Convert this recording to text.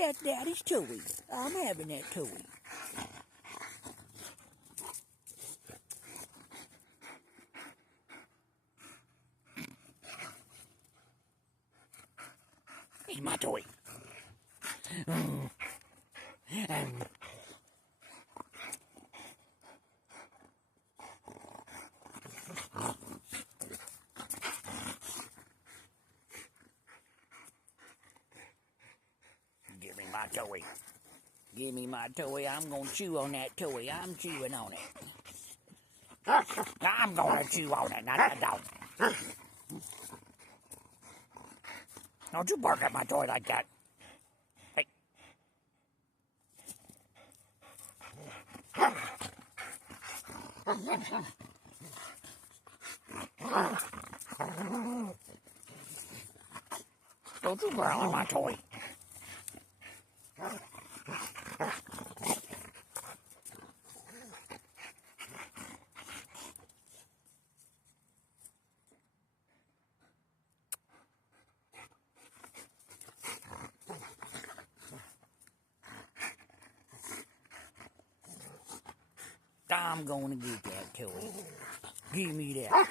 That's Daddy's toy. I'm having that toy. He's my toy. Give me my toy. Give me my toy. I'm going to chew on that toy. I'm chewing on it. I'm going to chew on it, not the dog. Don't you bark at my toy like that. Hey. Don't you growl at my toy. I'm going to get that toy. Give me that.